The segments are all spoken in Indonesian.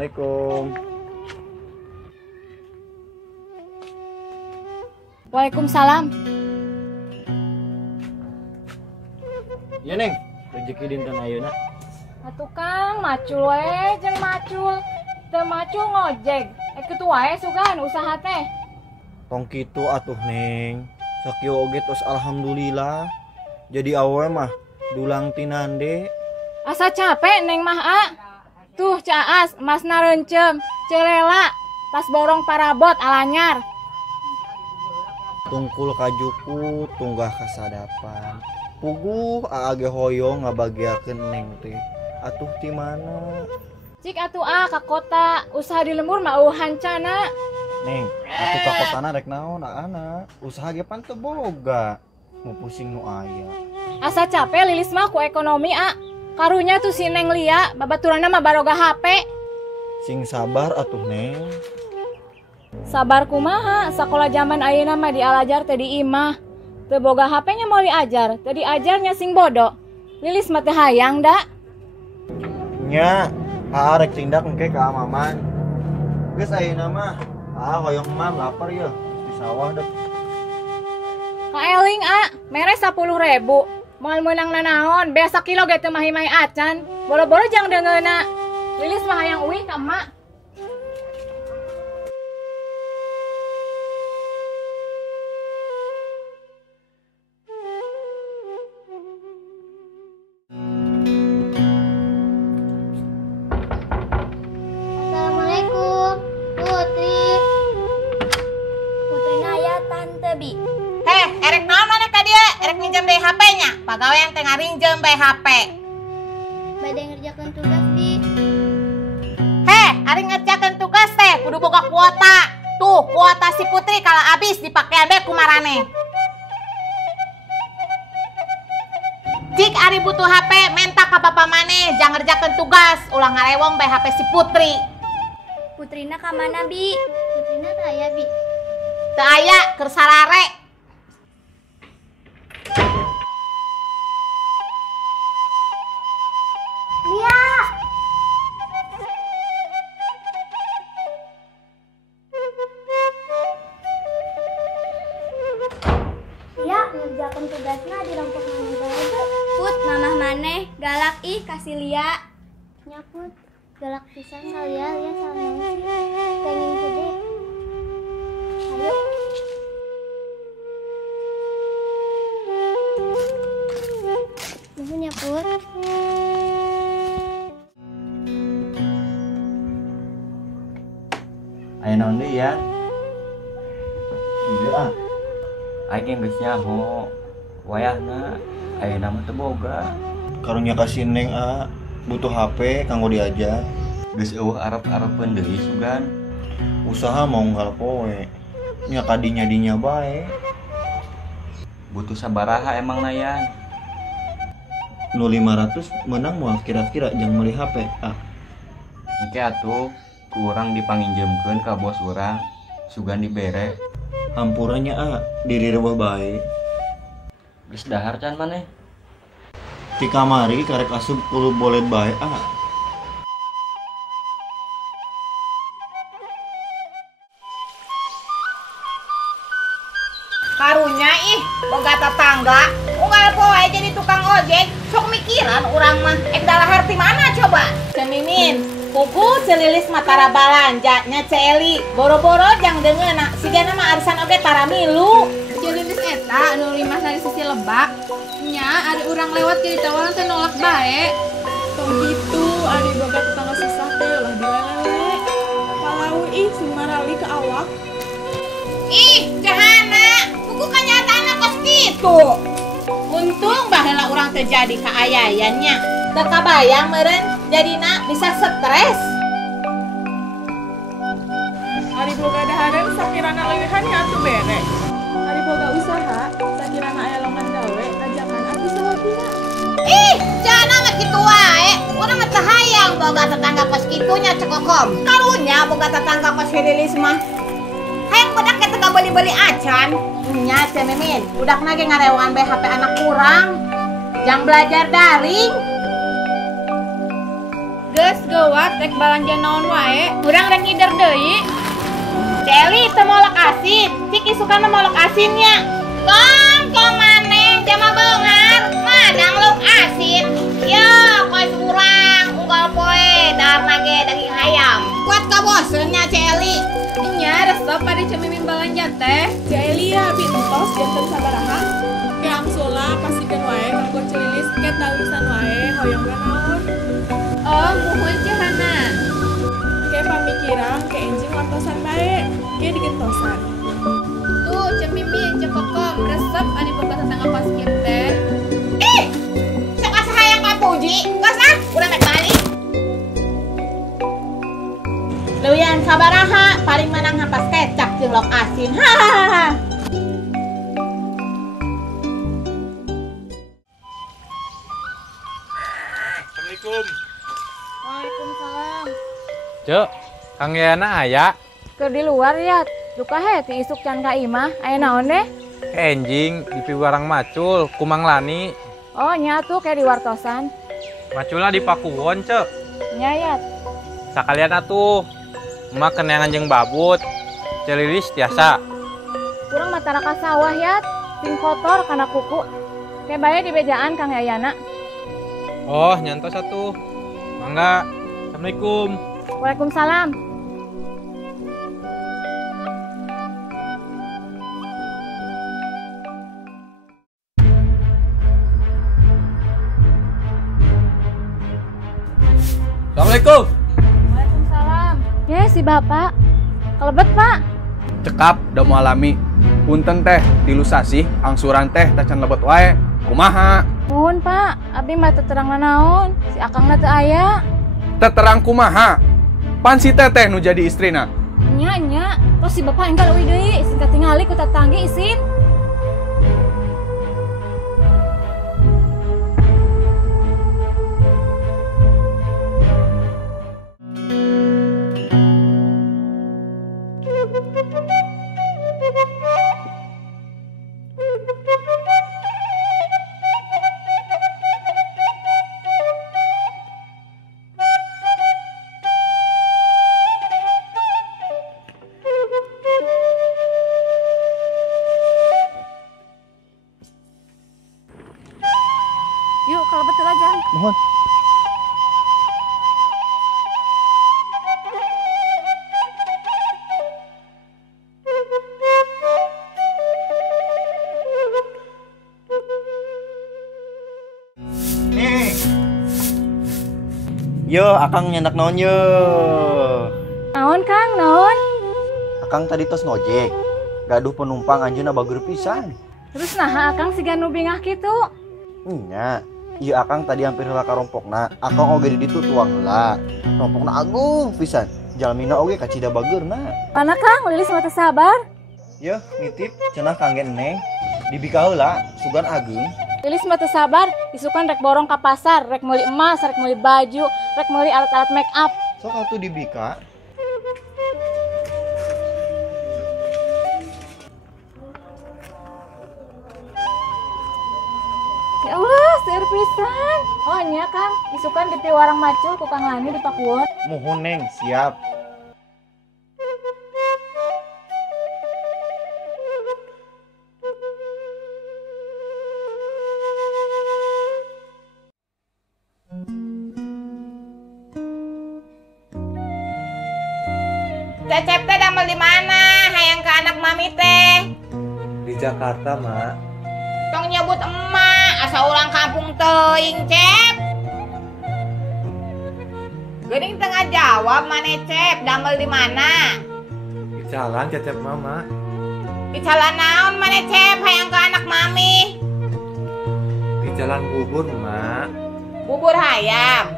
Assalamualaikum. Waalaikumsalam. Iya Neng, rezeki dinten ayeuna. Atuh Kang, macul we jeung macul. Teu macul ngojek. Kitu wae sugan usaha teh. Tong kitu atuh Neng. Sakieu oge tos alhamdulillah. Jadi awewe mah dulang tinande. Asa capek Neng mah a. Tuh caas, emasna reuncem, celela, tas borong parabot alanyar. Tungkul kajuku, tunggah kasadapan. Puguh aage hoyong ngabagiakeun Neng teh. Atuh ti mana? Cik atuh ka kota, usaha di lembur mah hancana. Neng, atuh ka kotana rek naon anak? Usaha ge pan teu boga. Mau pusing nu aya. Asa capek lilis mah ku ekonomi a. Karunya tuh si Neng Lia, babaturanna mah baroga HP. Sing sabar atuh Neng. Sabar kumaha, sakola zaman ayeuna mah di Al-Azhar teh di imah. Teu boga HP-nya mau diajar, teu diajarnya sing bodoh. Lilis mah teh hayang da. Nya, rek cindak engke ka Maman. Geus ayeuna mah, hoyong mam lapar ya. Di sawah deh. Ka Eling mere 10.000. Moal meunang nanaon, biasa kilo ge teu mahi-mahi acan. Boro-boro jang deungeuna. Lilis mah hayang uih ka emak. Assalamualaikum, Putri. Putri Naya Tante Bi. Erek naon mana ka dia? Erek minjem deh HP-nya. Pagawean teh ngarinjem bae HP. Bade ngerjakeun tugas Bi. Ari ngerjakeun tugas teh kudu boga kuota. Tuh, kuota si Putri kalau habis dipakean bae kumarane. Jik ari butuh HP, menta ka bapa maneh, jang ngerjakeun tugas, ulah ngarewong bae HP si Putri. Putrina ka mana Bi? Putrina teu aya Bi. Teu aya keur sarare. Lia. Lia ngerjakeun tugasna di rompok maneh. Put, mamah maneh galak ih kasih Lia. Nya Put, galak pisan ka Lia sama sih. Pengen gede. Ayo. Nuhun ya Put. Aya naon deui ya? Iya. Aing geus nyaho. Wayahna ayeuna mah teu boga. Karunya kasih Neng butuh HP kanggo diajar. Geus eueuh arep-arepeun deui sugan. Usaha mau nggal poe. Nya kadinya bae. Butuh sabaraha emang nayan. Nu 500 menang moal kira-kira jang meuli HP. Engke atuh ku urang dipanginjemkeun ka bos urang. Sugan dibere. Hampurannya diri reueuh bae. Geus dahar can maneh. Ti kamari karek asup kudu bolet bae Karunya ih, boga tetangga, unggal poe jadi tukang ojek, sok mikiran urang mah, dalahar ti mana coba? Cemimin, kuku celilis matara balanja, nya Celi, boro-boro jang deungeuna, sigana mah arisan oge tara milu. Celilis eta anu limah dari sisi Lebak, nya ari urang lewat jadi tawaran teh nolak bae. Tong gitu, ari boga tetangga susah teh ulah dilelele. Palau ih sumarali ke awak. Ih, jahana, kuku kanyataanna kos kitu. Untung baheula urang teu jadi kaayayannya. Teu kabayang meureun jadina bisa stres. Ari boga dahareun sakirana leuweuhan nya atuh bere. Ari boga usaha, sakirana aya lowongan gawe, ajakan atuh sawabina. Ih, jana mah kitu wae. Urang mah teu hayang boga tetangga kos kitunya cekokom. Karunya boga tetangga kos hililis mah. Hayang budak kita gak beli-beli acan. Nya Teh Mimin, budak nage ngarewangan bae HP anak kurang. Jang belajar daring. Geus geuat rek balanja naon wae. Urang rek ngider deui. Celi teu molok asin, cik isukan molok asinnya. Kong maneh jama beungar, madang luk asin. Yo, kos urang unggal poe darna ge daging ayam. Kuat ka boseunnya Celi. Nya resep pada cemimin balanja teh. Celi ya abi entos janten sabaraha. Ke angsula pasikeun wae kanggo Celilis ke tawisan wae hoyong naon. Oh, muhun cehana. Ke pamikiran ke enjing wartosan bae. Ke digentosan. Tuh cemimin cekokom resep anu boga tetangga paskeun teh. Ih, sok asa hayang kapuji. Geus ah, urang rek balik. Leuyan sabaraha paling menang hampas kecap jeung lok asin. Hahaha. Assalamualaikum. Waalaikumsalam. Cek, Kang Yana aya. Keur di luar ya, duka heti isuk can ka imah, aya naon deh? Enjing di piwarang macul, kumang lani. Oh nya tuh kayak di wartosan. Maculna di Pakuwon, Cek. Nyayat. Sakalian atuh. Emak keneangan jeung babut. Celilis tiasa. Kurang mata raka sawah ya, ting kotor karena kuku. Kayak bae di bejaan Kang Yayana. Oh, nyantos atuh. Mangga. Assalamualaikum. Waalaikumsalam. Assalamualaikum. Waalaikumsalam. Ya si bapak. Kelebet pak. Cekap da mau alami. Punten teh tilu sasih angsuran teh tacan lebet wae. Kumaha? Nuhun pak. Abdi mah teu terang naon. Si akangna teu aya. Teterang kumaha? Pan si teteh nu jadi istrina. Nya. Terus si bapak enggal euy deui. Singkat tingali ku tatanggi isin. Yuk, kalau betul aja. Mohon. Nih. Yo, akang nyendak naon yo. Naon Kang, naon? Akang tadi tos ngojek. Gaduh penumpang anjeunna bager pisan. Terus nah Akang siga nu bingah kitu. Nya, iya akang tadi hampir heula ka rompokna. Akang oge di ditu tuang heula. Rompokna agung pisan. Jalmina oge kacida bageurna. Pana Kang, Lilis mah teu sabar. Yeuh, nitip cenah kangge Neng. Dibika heula, sugan agung. Lilis mah teu sabar, isukan rek borong ka pasar, rek meuli emas, rek meuli baju, rek meuli alat-alat make up. Sok atuh dibika. Ya Allah, seueur pisan. Oh nya Kang, isukan di piwarang macul ku Kang Lani di Pakuwon. Muhun Neng, siap. Cecep teh damel di mana? Hayang ke anak mami teh. Di Jakarta, Mak. Tong nyebut emak, asa ulang kampung teuing, Cep. Geuning tengah jawab maneh Cep, damel di mana? Di jalan Cecep Mama. Di jalan naon maneh Cep, hayang ke anak mami. Di jalan bubur, Mak. Bubur hayam.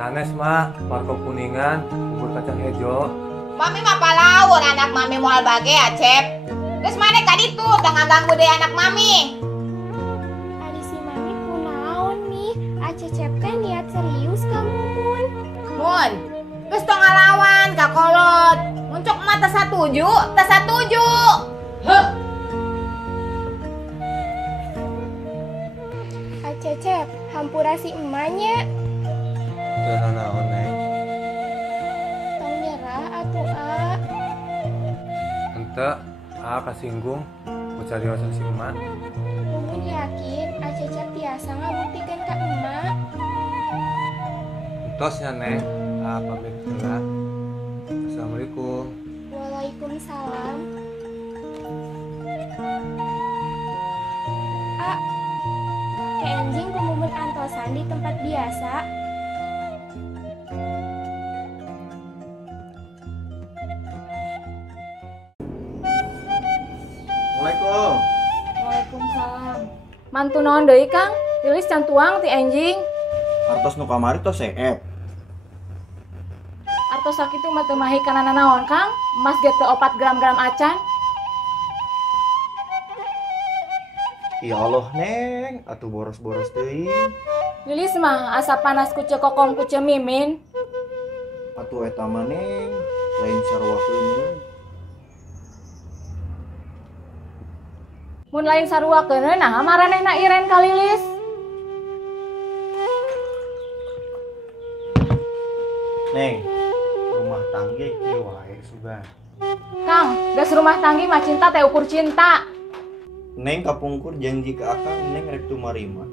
Sanes, Mak. Marko Kuningan, bubur kacang hijau. Mami mah palaur anak mami moal bage ya, Cep. Terus maneh ka ditu tengah ganggu deui anak mami. Ari si mami kunaon nih? Acecep teh niat serius kamu pun. Mun, geus tong ngalawan ka kolot. Muncuk emak teu satuju, teu satuju. Heuh. Acecep, hampura si emaknya. Teu naon neng. Tong nyerah atuh A. Ente, kasinggung. Ku cariyosan si emak. Mumun yakin Acecep biasa ngabuktikan ka emak. Entos ya neng. Pamit heula. Assalamualaikum. Waalaikumsalam. A, ke anjing kumumun antosan di tempat biasa. Assalamualaikum. Waalaikumsalam. Mantu naon deui Kang? Lilis can tuang ti enjing. Artos nu kamari tos seep. Artos sakitu mah teu mahi kana naon Kang? Emas ge teu 4 gram-gram acan. Ya Allah neng, atuh boros-boros teuing. Lilis mah asa panas ku cekokom ku Mimin. Atuh eta mah neng, lain sarua keuneu. Mun lain sarua keuneu nah maranehna iren ka Lilis. Neng, rumah tangga kieu wae sugan. Kang, gas rumah tanggi mah cinta teh ukur cinta. Neng kapungkur janji ke akang neng rek tumarima.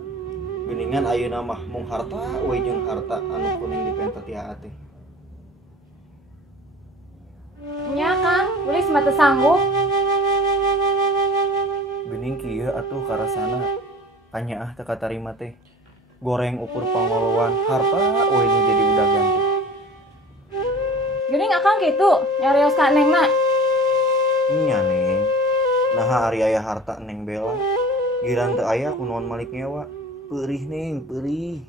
Geuningan ayeuna mah mung harta we jeung harta anu kuning dipenta ti teh. Nya Kang, Lilis mah teu sanggup. Geuning kieu atuh karasana kanyaah teu katarima teh. Goreng ukur pangolowan harta we nu jadi udagan teh. Geuning akang kitu, nyarios ka nengna. Nya neng. Nah ari aya harta neng bela. Giran teu aya kunaon malik nyewa. Peurih neng, peurih.